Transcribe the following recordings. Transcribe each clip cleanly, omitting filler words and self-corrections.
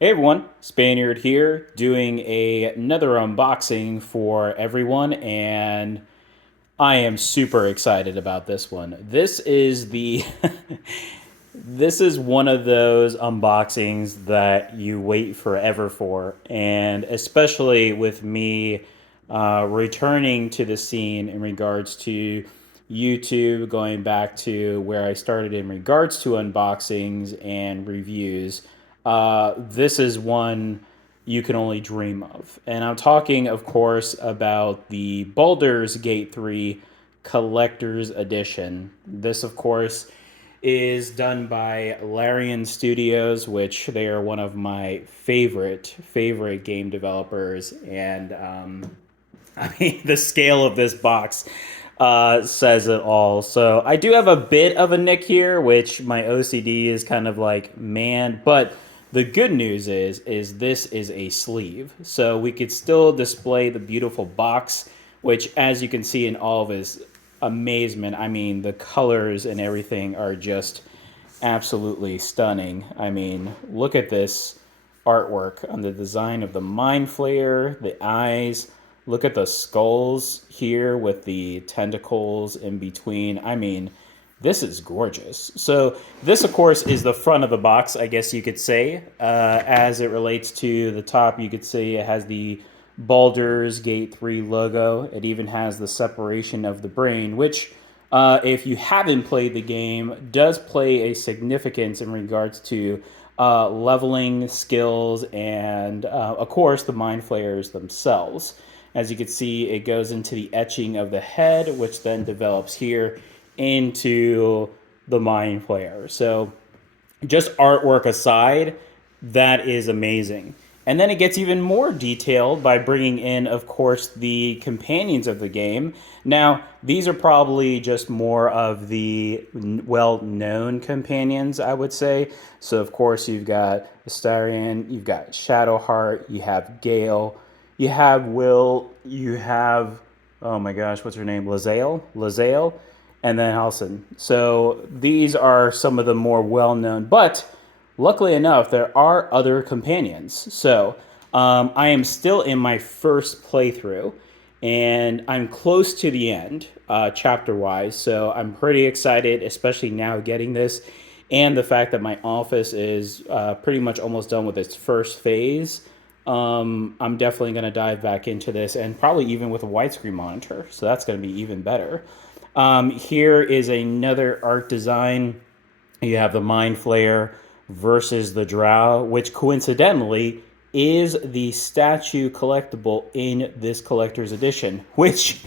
Hey everyone, Spaniard here doing another unboxing for everyone, and I am super excited about this one. This is the this is one of those unboxings that you wait forever for, and especially with me returning to the scene in regards to YouTube, going back to where I started in regards to unboxings and reviews. This is one you can only dream of. And I'm talking, of course, about the Baldur's Gate 3 Collector's Edition. This, of course, is done by Larian Studios, which they are one of my favorite game developers. And I mean, the scale of this box says it all. So I do have a bit of a nick here, which my OCD is kind of like, man. But the good news is this is a sleeve, so we could still display the beautiful box, which, as you can see in all of his amazement, I mean, the colors and everything are just absolutely stunning. I mean, look at this artwork on the design of the mind flayer, the eyes. Look at the skulls here with the tentacles in between. I mean, this is gorgeous. So this, of course, is the front of the box, I guess you could say. As it relates to the top, you could say it has the Baldur's Gate 3 logo. It even has the separation of the brain, which, if you haven't played the game, does play a significance in regards to leveling skills and, of course, the mind flayers themselves. As you can see, it goes into the etching of the head, which then develops here into the mind flayer. So just artwork aside, that is amazing. And then it gets even more detailed by bringing in, of course, the companions of the game. Now, these are probably just more of the well-known companions, I would say. So, of course, you've got Astarion, you've got Shadowheart, you have Gale, you have Will, you have, oh my gosh, what's her name? Lae'zel, and then Halsin. So these are some of the more well-known, but luckily enough, there are other companions. So I am still in my first playthrough, and I'm close to the end, chapter-wise. So I'm pretty excited, especially now getting this, and the fact that my office is pretty much almost done with its first phase. I'm definitely going to dive back into this, and probably even with a widescreen monitor. So that's going to be even better. Here is another art design. You have the Mind Flayer versus the Drow, which coincidentally is the statue collectible in this collector's edition, which,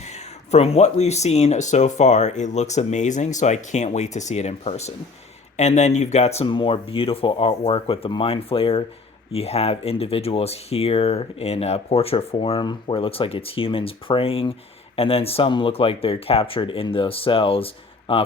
from what we've seen so far, it looks amazing, so I can't wait to see it in person. And then you've got some more beautiful artwork with the Mind Flayer. You have individuals here in a portrait form where it looks like it's humans praying, and then some look like they're captured in those cells.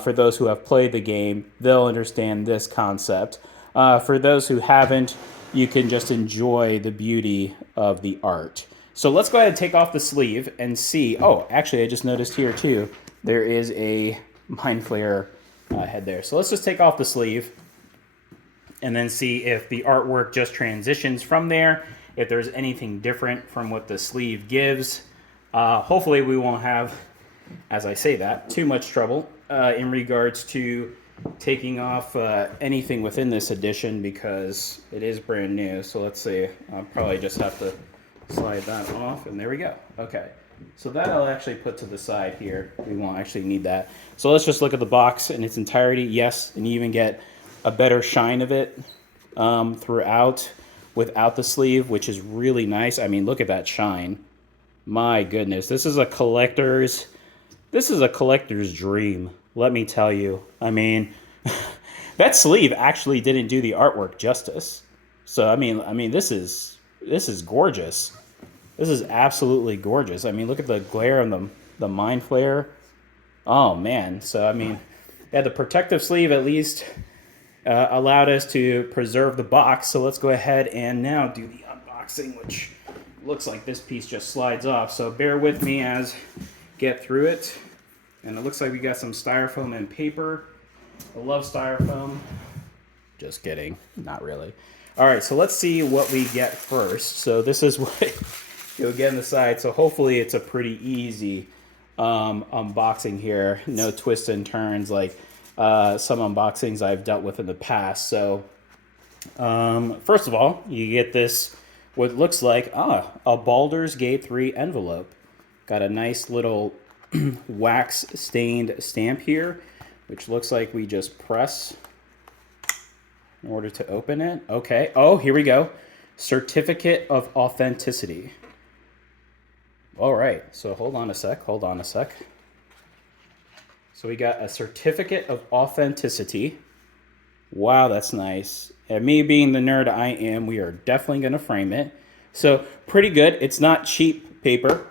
For those who have played the game, they'll understand this concept. For those who haven't, you can just enjoy the beauty of the art. So let's go ahead and take off the sleeve and see. Oh, actually, I just noticed here too, there is a Mind Flayer head there. So let's just take off the sleeve and then see if the artwork just transitions from there, if there's anything different from what the sleeve gives. Hopefully we won't have, as I say that, too much trouble in regards to taking off anything within this edition, because it is brand new. So let's see, I'll probably just have to slide that off, and there we go. Okay, so that I'll actually put to the side here. We won't actually need that. So let's just look at the box in its entirety. Yes, and you even get a better shine of it throughout without the sleeve, which is really nice. I mean, look at that shine. My goodness, this is a collector's dream, let me tell you. I mean, that sleeve actually didn't do the artwork justice. So I mean this is gorgeous. This is absolutely gorgeous. I mean, look at the glare on the Mind Flayer. Oh man. So I mean, yeah, the protective sleeve at least allowed us to preserve the box. So let's go ahead and now do the unboxing, which looks like this piece just slides off. So bear with me as get through it. And it looks like we got some styrofoam and paper. I love styrofoam. Just kidding. Not really. All right, so let's see what we get first. So this is what you'll get on the side. So hopefully it's a pretty easy unboxing here. No twists and turns like some unboxings I've dealt with in the past. So first of all, you get this, what looks like a Baldur's Gate 3 envelope. Got a nice little wax stained stamp here, which looks like we just press in order to open it. Okay. Oh, here we go. Certificate of authenticity. All right. So hold on a sec. So we got a certificate of authenticity. Wow, that's nice. And me being the nerd I am, we are definitely going to frame it. So pretty good. It's not cheap paper,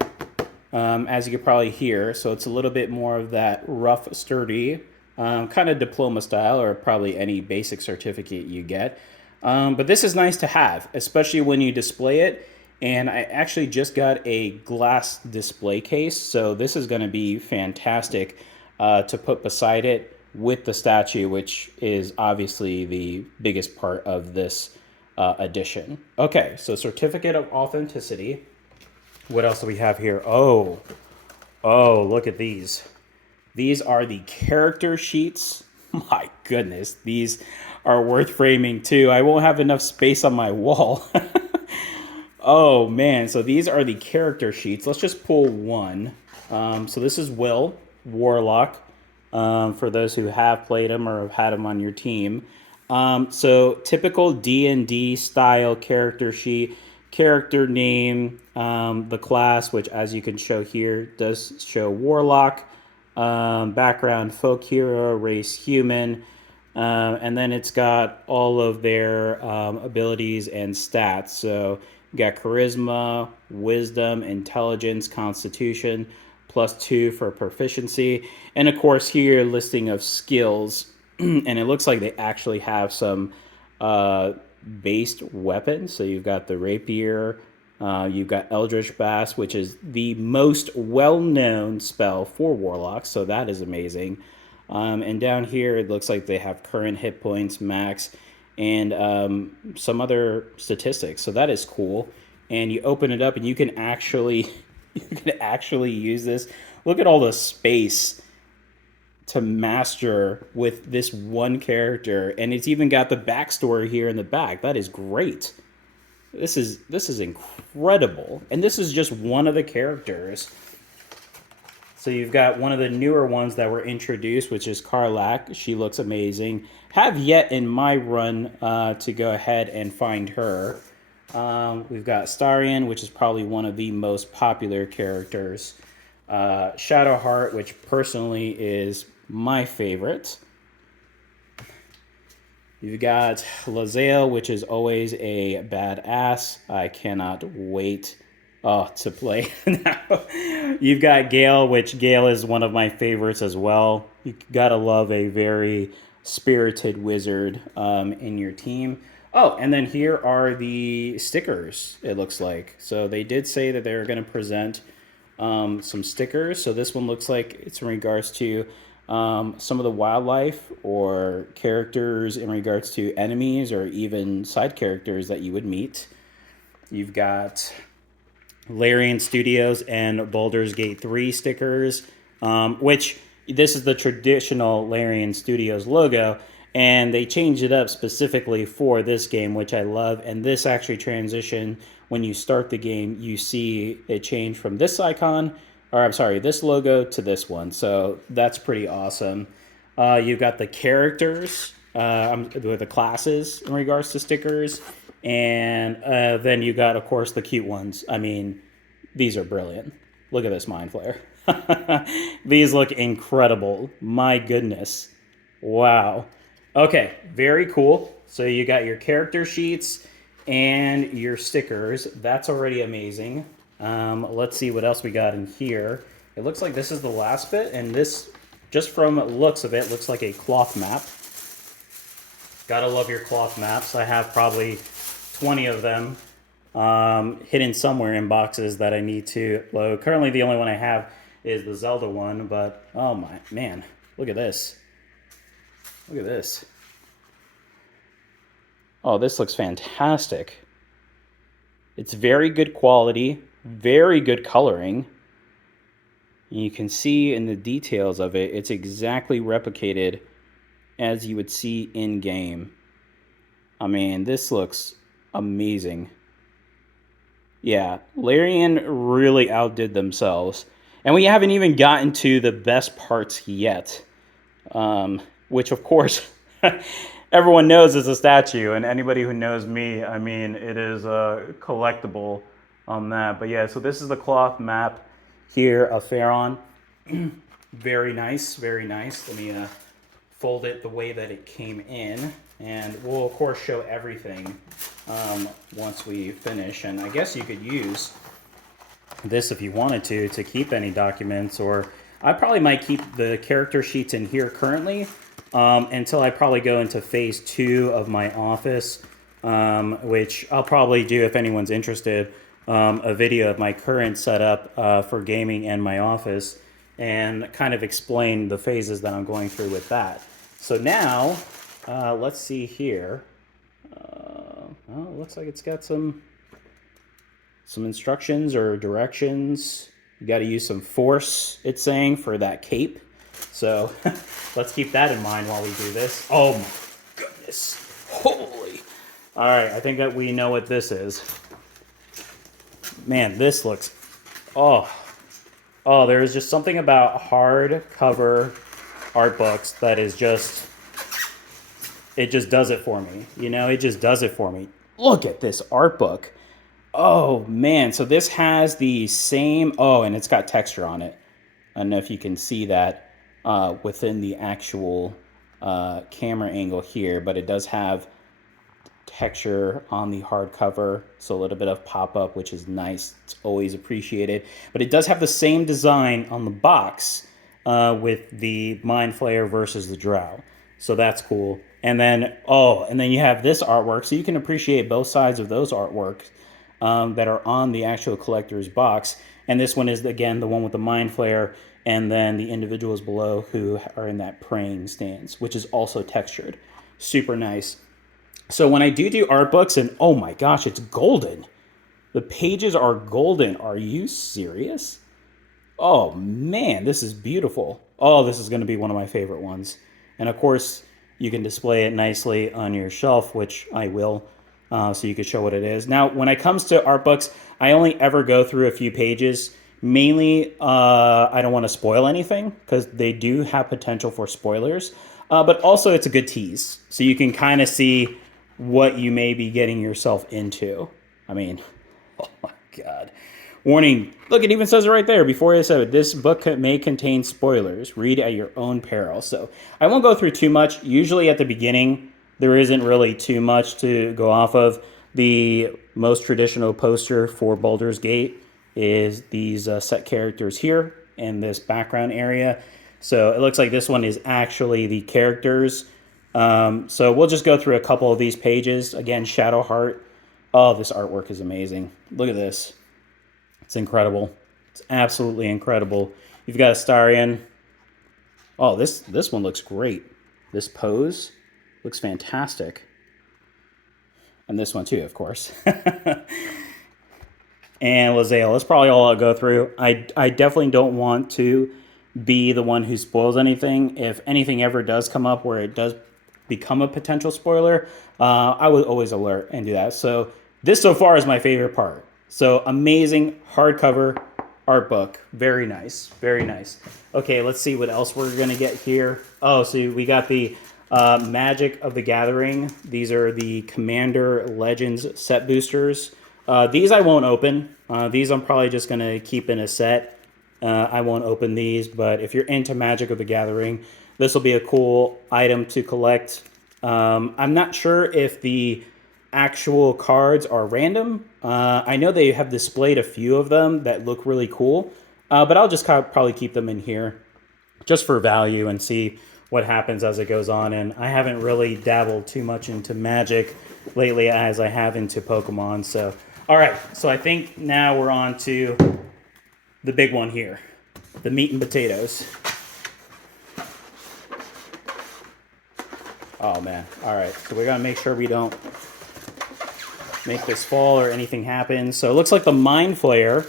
as you can probably hear. So it's a little bit more of that rough, sturdy, kind of diploma style, or probably any basic certificate you get. But this is nice to have, especially when you display it. And I actually just got a glass display case, so this is going to be fantastic to put beside it with the statue, which is obviously the biggest part of this edition. Okay, so certificate of authenticity. What else do we have here? Oh, look at these. These are the character sheets. My goodness, these are worth framing too. I won't have enough space on my wall. Oh man, so these are the character sheets. Let's just pull one. So this is Will, Warlock, for those who have played him or have had him on your team. So typical D&D style character sheet, character name, the class, which as you can show here, does show Warlock, background folk hero, race human, and then it's got all of their abilities and stats. So you got charisma, wisdom, intelligence, constitution, +2 for proficiency. And of course here, listing of skills. And it looks like they actually have some based weapons. So you've got the rapier, you've got Eldritch Blast, which is the most well-known spell for warlocks. So that is amazing. And down here, it looks like they have current hit points, max, and some other statistics. So that is cool. And you open it up and you can actually use this. Look at all the space to master with this one character, and it's even got the backstory here in the back. That is great. This is incredible. And this is just one of the characters. So you've got one of the newer ones that were introduced, which is Karlak. She looks amazing. Have yet in my run to go ahead and find her. We've got Starion, which is probably one of the most popular characters. Shadowheart, which personally is my favorite. You've got Lae'zel, which is always a badass. I cannot wait to play now. You've got Gale, which Gale is one of my favorites as well. You gotta love a very spirited wizard in your team. Oh, and then here are the stickers, it looks like. So they did say that they were going to present some stickers. So this one looks like it's in regards to some of the wildlife or characters in regards to enemies or even side characters that you would meet. You've got Larian Studios and Baldur's Gate 3 stickers, which this is the traditional Larian Studios logo, and they changed it up specifically for this game, which I love. And this actually transition, when you start the game, you see it change from this icon, or I'm sorry, this logo to this one. So that's pretty awesome. You've got the characters, with the classes in regards to stickers. And then you got, of course, the cute ones. I mean, these are brilliant. Look at this Mind Flare. These look incredible. My goodness. Wow. Okay, very cool. So you got your character sheets and your stickers. That's already amazing. Let's see what else we got in here. It looks like this is the last bit, and this, just from looks of it, looks like a cloth map. Gotta love your cloth maps. I have probably 20 of them hidden somewhere in boxes that I need to load. Currently, the only one I have is the Zelda one, but oh my man, look at this. Look at this. Oh, this looks fantastic. It's very good quality, very good coloring. You can see in the details of it, it's exactly replicated as you would see in game. I mean, this looks amazing. Yeah, Larian really outdid themselves. And we haven't even gotten to the best parts yet. Which, of course, everyone knows is a statue. And anybody who knows me, I mean, it is a collectible on that. But yeah, so this is the cloth map here of Pharaon. Very nice, very nice. Let me fold it the way that it came in. And we'll, of course, show everything once we finish. And I guess you could use this if you wanted to keep any documents, or I probably might keep the character sheets in here currently until I probably go into phase 2 of my office, which I'll probably do, if anyone's interested, a video of my current setup for gaming and my office, and kind of explain the phases that I'm going through with that. So now, let's see here. Well, it looks like it's got some instructions or directions. You got to use some force, it's saying, for that cape. So let's keep that in mind while we do this. Oh my goodness. Holy. All right, I think that we know what this is. Man, this looks... Oh, there's just something about hardcover art books that is just... It just does it for me. You know, it just does it for me. Look at this art book. Oh, man. So this has the same... Oh, and it's got texture on it. I don't know if you can see that within the actual camera angle here, but it does have texture on the hardcover, so a little bit of pop-up, which is nice. It's always appreciated. But it does have the same design on the box with the Mind Flayer versus the Drow. So that's cool. And then, you have this artwork, so you can appreciate both sides of those artworks that are on the actual collector's box. And this one is, again, the one with the Mind Flayer, and then the individuals below who are in that praying stance, which is also textured. Super nice. So when I do art books, and oh my gosh, it's golden. The pages are golden. Are you serious? Oh man, this is beautiful. Oh, this is going to be one of my favorite ones. And of course, you can display it nicely on your shelf, which I will, so you can show what it is. Now, when it comes to art books, I only ever go through a few pages. Mainly, I don't want to spoil anything, because they do have potential for spoilers. But also, it's a good tease, so you can kind of see what you may be getting yourself into. I mean, oh my God. Warning, look, it even says it right there before it said, this book may contain spoilers. Read at your own peril. So I won't go through too much. Usually at the beginning, there isn't really too much to go off of. The most traditional poster for Baldur's Gate is these set characters here in this background area. So it looks like this one is actually the characters. So we'll just go through a couple of these pages. Again, Shadowheart. Oh, this artwork is amazing. Look at this. It's incredible. It's absolutely incredible. You've got Astarion. Oh, this one looks great. This pose looks fantastic. And this one too, of course. And Lae'zel. That's probably all I'll go through. I definitely don't want to be the one who spoils anything. If anything ever does come up where it does become a potential spoiler, I would always alert and do that. So this so far is my favorite part. So amazing hardcover art book. Very nice. Very nice. Okay, let's see what else we're going to get here. Oh, so we got the Magic of the Gathering. These are the Commander Legends set boosters. These I won't open. These I'm probably just going to keep in a set. I won't open these, but if you're into Magic of the Gathering, this will be a cool item to collect. I'm not sure if the actual cards are random. I know they have displayed a few of them that look really cool, but I'll just probably keep them in here just for value and see what happens as it goes on. And I haven't really dabbled too much into Magic lately as I have into Pokemon. So, all right. So I think now we're on to the big one here, the meat and potatoes. Oh man. All right. So we got to make sure we don't make this fall or anything happen. So it looks like the Mind Flayer.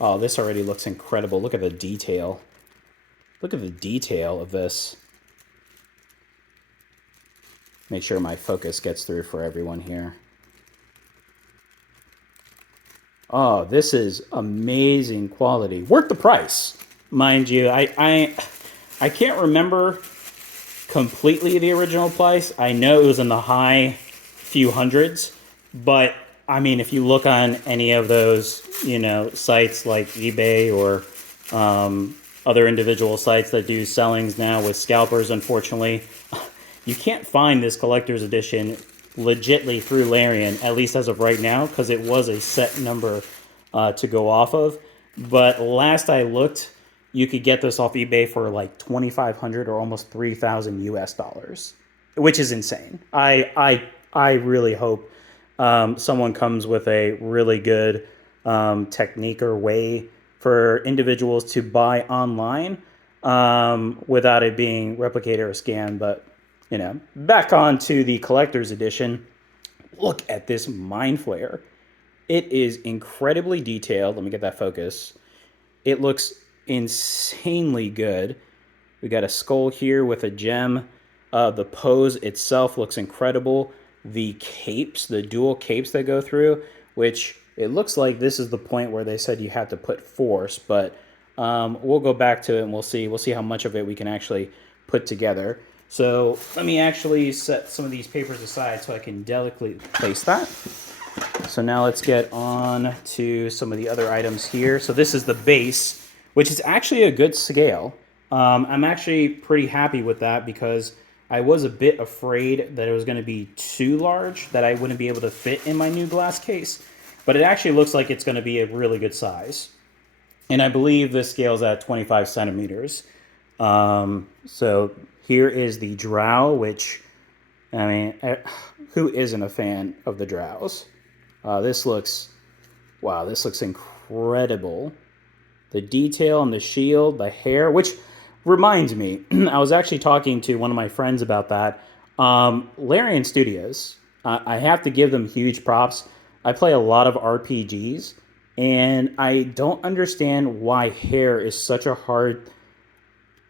Oh, this already looks incredible. Look at the detail. Look at the detail of this. Make sure my focus gets through for everyone here. Oh, this is amazing quality. Worth the price, mind you. I can't remember completely the original price. I know it was in the high few hundreds, but I mean, if you look on any of those, sites like eBay or other individual sites that do sellings now with scalpers, unfortunately, you can't find this collector's edition legitly through Larian, at least as of right now, because it was a set number to go off of. But last I looked, you could get this off eBay for like 2,500 or almost 3,000 US dollars, which is insane. I really hope someone comes with a really good technique or way for individuals to buy online without it being replicated or scammed. But back on to the collector's edition. Look at this Mind Flayer. It is incredibly detailed. Let me get that focus. It looks insanely good. We got a skull here with a gem. The pose itself looks incredible. The capes, the dual capes that go through, which it looks like this is the point where they said you have to put force, but we'll go back to it and we'll see. We'll see how much of it we can actually put together. So let me actually set some of these papers aside so I can delicately place that. So now let's get on to some of the other items here. So this is the base, which is actually a good scale. I'm actually pretty happy with that because I was a bit afraid that it was going to be too large, that I wouldn't be able to fit in my new glass case. But it actually looks like it's going to be a really good size. And I believe this scales at 25 centimeters. So here is the drow, which, I mean, who isn't a fan of the drows? This looks incredible. The detail on the shield, the hair, which reminds me, I was actually talking to one of my friends about that. Larian Studios, I have to give them huge props. I play a lot of RPGs, and I don't understand why hair is such a hard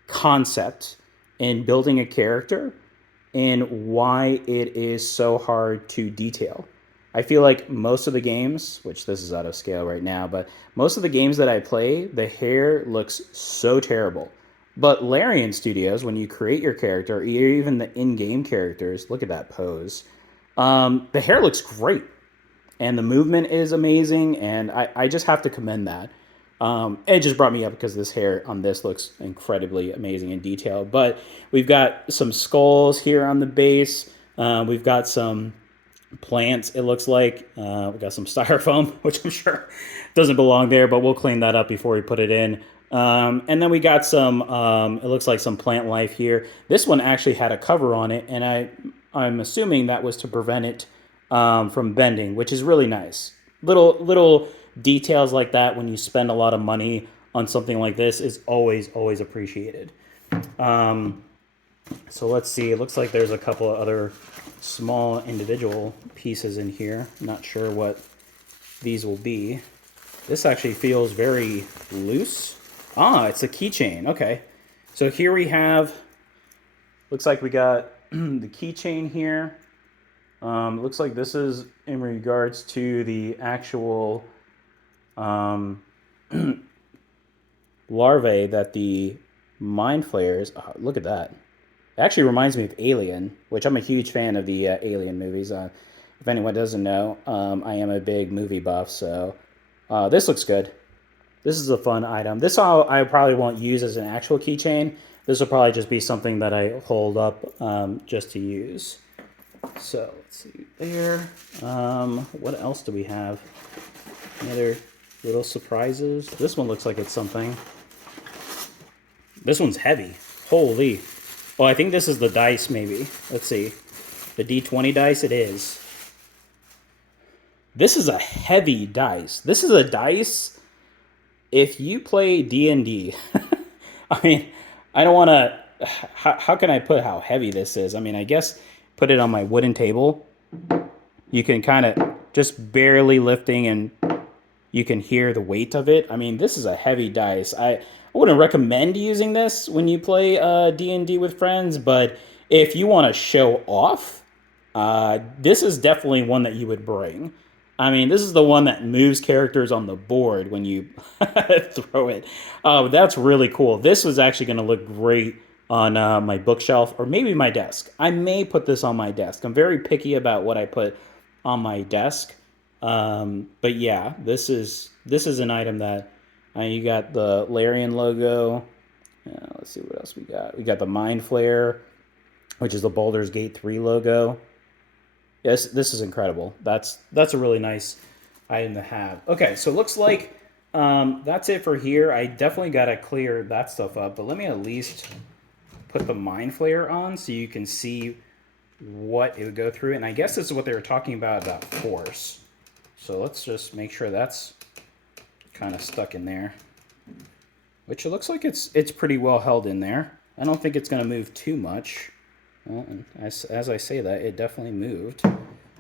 concept in building a character and why it is so hard to detail. I feel like most of the games, which this is out of scale right now, but most of the games that I play, the hair looks so terrible. But Larian Studios, when you create your character, or even the in-game characters, look at that pose. The hair looks great. And the movement is amazing, and I just have to commend that. It just brought me up because this hair on this looks incredibly amazing in detail. But we've got some skulls here on the base. We've got some plants, it looks like. We've got some styrofoam, which I'm sure doesn't belong there, but we'll clean that up before we put it in. And then we got some, it looks like some plant life here. This one actually had a cover on it, and I'm assuming that was to prevent it from bending, which is really nice. Little details like that when you spend a lot of money on something like this is always appreciated. So let's see. It looks like there's a couple of other small individual pieces in here. I'm not sure what these will be. This actually feels very loose. Ah, it's a keychain. Okay. So here we have, looks like we got the keychain here. Looks like this is in regards to the actual larvae that the Mind Flayers. Oh, look at that. It actually reminds me of Alien, which I'm a huge fan of the Alien movies. If anyone doesn't know, I am a big movie buff, so this looks good. This is a fun item. This I probably won't use as an actual keychain. This will probably just be something that I hold up just to use. So let's see there. What else do we have? Any other little surprises? This one looks like it's something. This one's heavy. Holy. Oh, I think this is the dice, maybe. Let's see. The D20 dice, it is. This is a heavy dice. This is a dice. If you play D&D, I mean, I don't want to... How can I put how heavy this is? I mean, I guess put it on my wooden table. You can kind of just barely lifting, and you can hear the weight of it. I mean, this is a heavy dice. I wouldn't recommend using this when you play D&D with friends, but if you want to show off, this is definitely one that you would bring. I mean, this is the one that moves characters on the board when you throw it. That's really cool. This was actually going to look great on my bookshelf or maybe my desk. I may put this on my desk. I'm very picky about what I put on my desk. But yeah, this is an item that you got the Larian logo. Let's see what else we got. We got the Mind Flare, which is the Baldur's Gate 3 logo. Yes, this is incredible. That's a really nice item to have. Okay, so it looks like that's it for here. I definitely got to clear that stuff up, but let me at least put the Mind Flare on so you can see what it would go through. And I guess this is what they were talking about force. So let's just make sure that's kind of stuck in there, which it looks like it's pretty well held in there. I don't think it's going to move too much. Well, and as I say that, it definitely moved.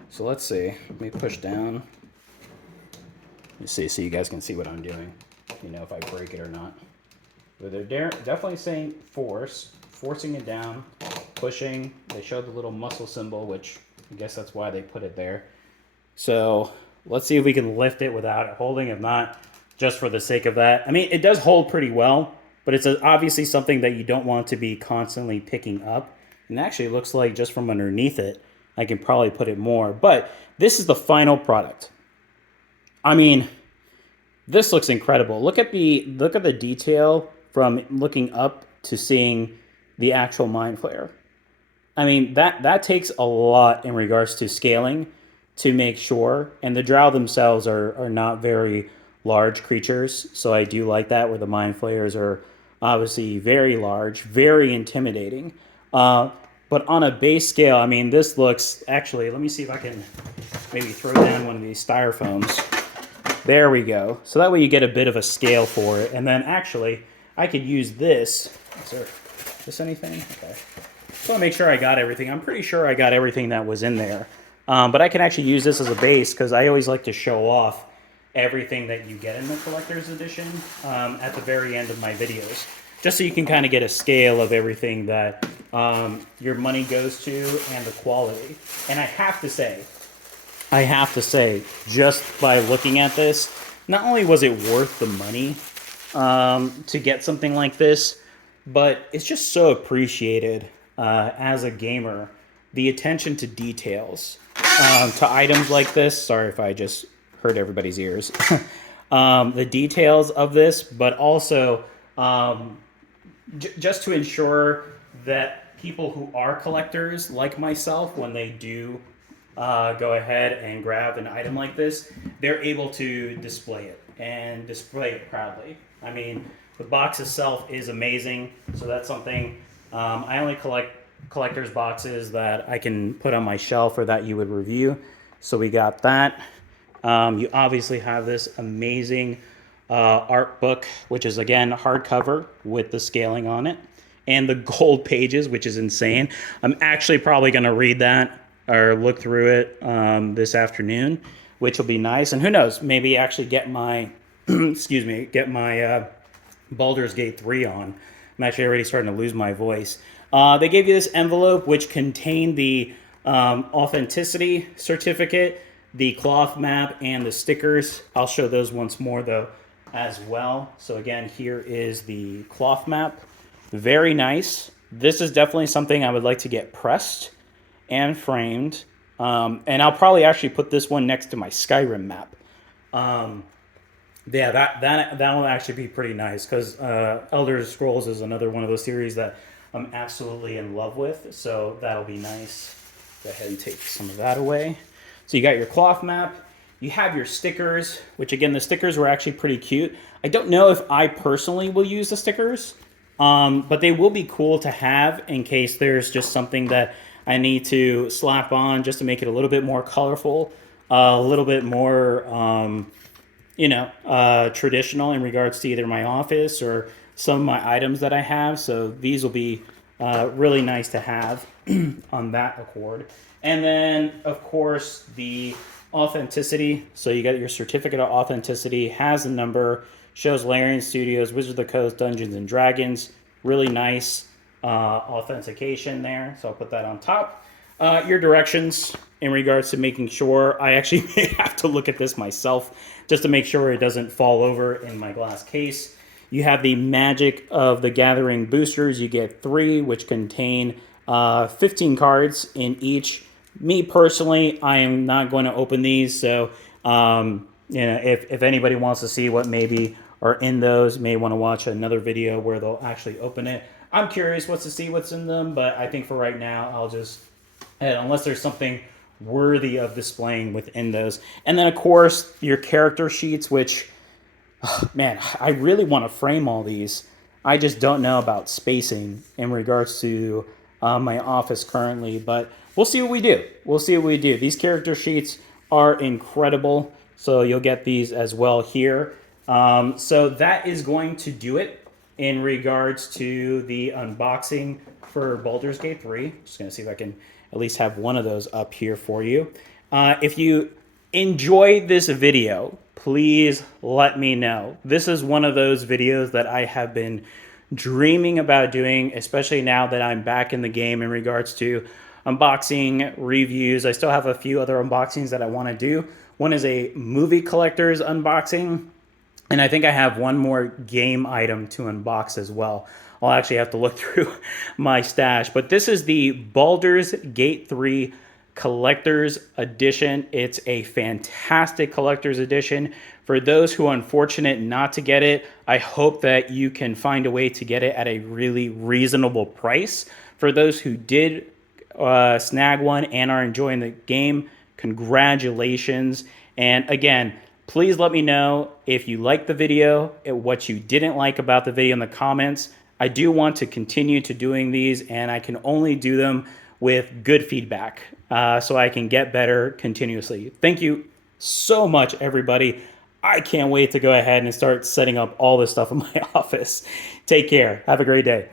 So let's see. Let me push down. Let me see so you guys can see what I'm doing. You know if I break it or not. But they're definitely saying forcing it down, pushing. They showed the little muscle symbol, which I guess that's why they put it there. So let's see if we can lift it without it holding. If not, just for the sake of that. I mean, it does hold pretty well, but it's obviously something that you don't want to be constantly picking up. And actually, it looks like just from underneath it, I can probably put it more. But this is the final product. I mean, this looks incredible. Look at the detail from looking up to seeing the actual Mind Flare. I mean, that takes a lot in regards to scaling to make sure. And the drow themselves are not very large creatures, so I do like that, where the Mind Flayers are obviously very large, very intimidating. But on a base scale, I mean, this looks... Actually, let me see if I can maybe throw down one of these styrofoams. There we go. So that way you get a bit of a scale for it. And then actually, I could use this. Is this anything? Okay. Just want to make sure I got everything. I'm pretty sure I got everything that was in there. But I can actually use this as a base because I always like to show off everything that you get in the collector's edition at the very end of my videos, just so you can kind of get a scale of everything that your money goes to and the quality. And I have to say, just by looking at this, not only was it worth the money to get something like this, but it's just so appreciated as a gamer, the attention to details, to items like this. Sorry if I just hurt everybody's ears. The details of this, but also just to ensure that people who are collectors like myself, when they do go ahead and grab an item like this, they're able to display it and display it proudly. I mean, the box itself is amazing, so that's something. I only collect collector's boxes that I can put on my shelf or that you would review. So we got that. You obviously have this amazing art book, which is, again, hardcover with the scaling on it, and the gold pages, which is insane. I'm actually probably going to read that or look through it this afternoon, which will be nice. And who knows, maybe actually get my, get my Baldur's Gate 3 on. I'm actually already starting to lose my voice. They gave you this envelope, which contained the authenticity certificate, the cloth map, and the stickers. I'll show those once more, though, as well. So again, here is the cloth map. Very nice. This is definitely something I would like to get pressed and framed. And I'll probably actually put this one next to my Skyrim map. Yeah, that will actually be pretty nice, because Elder Scrolls is another one of those series that I'm absolutely in love with. So that'll be nice. Go ahead and take some of that away. So you got your cloth map. You have your stickers, which, again, the stickers were actually pretty cute. I don't know if I personally will use the stickers, but they will be cool to have in case there's just something that I need to slap on just to make it a little bit more colorful, a little bit more, traditional in regards to either my office or some of my items that I have. So these will be really nice to have on that accord. And then, of course, the authenticity. So you got your certificate of authenticity, has a number, shows Larian Studios, Wizards of the Coast, Dungeons and Dragons. Really nice authentication there. So I'll put that on top. Your directions in regards to making sure, I actually may have to look at this myself just to make sure it doesn't fall over in my glass case. You have the Magic of the Gathering boosters. You get 3, which contain 15 cards in each. Me personally, I am not going to open these, so if anybody wants to see what maybe are in those, may want to watch another video where they'll actually open it. I'm curious to see what's in them, but I think for right now, I'll just, unless there's something worthy of displaying within those. And then, of course, your character sheets, which, man, I really want to frame all these. I just don't know about spacing in regards to my office currently, but we'll see what we do. We'll see what we do. These character sheets are incredible, so you'll get these as well here. So that is going to do it in regards to the unboxing for Baldur's Gate 3. Just going to see if I can at least have one of those up here for you. If you enjoyed this video, please let me know. This is one of those videos that I have been dreaming about doing, especially now that I'm back in the game in regards to unboxing, reviews. I still have a few other unboxings that I want to do. One is a movie collector's unboxing, and I think I have one more game item to unbox as well. I'll actually have to look through my stash. But this is the Baldur's Gate 3 Collector's Edition. It's a fantastic Collector's Edition. For those who are unfortunate not to get it, I hope that you can find a way to get it at a really reasonable price. For those who did snag one and are enjoying the game, congratulations. And again, please let me know if you liked the video, what you didn't like about the video in the comments. I do want to continue to doing these, and I can only do them with good feedback so I can get better continuously. Thank you so much, everybody. I can't wait to go ahead and start setting up all this stuff in my office. Take care. Have a great day.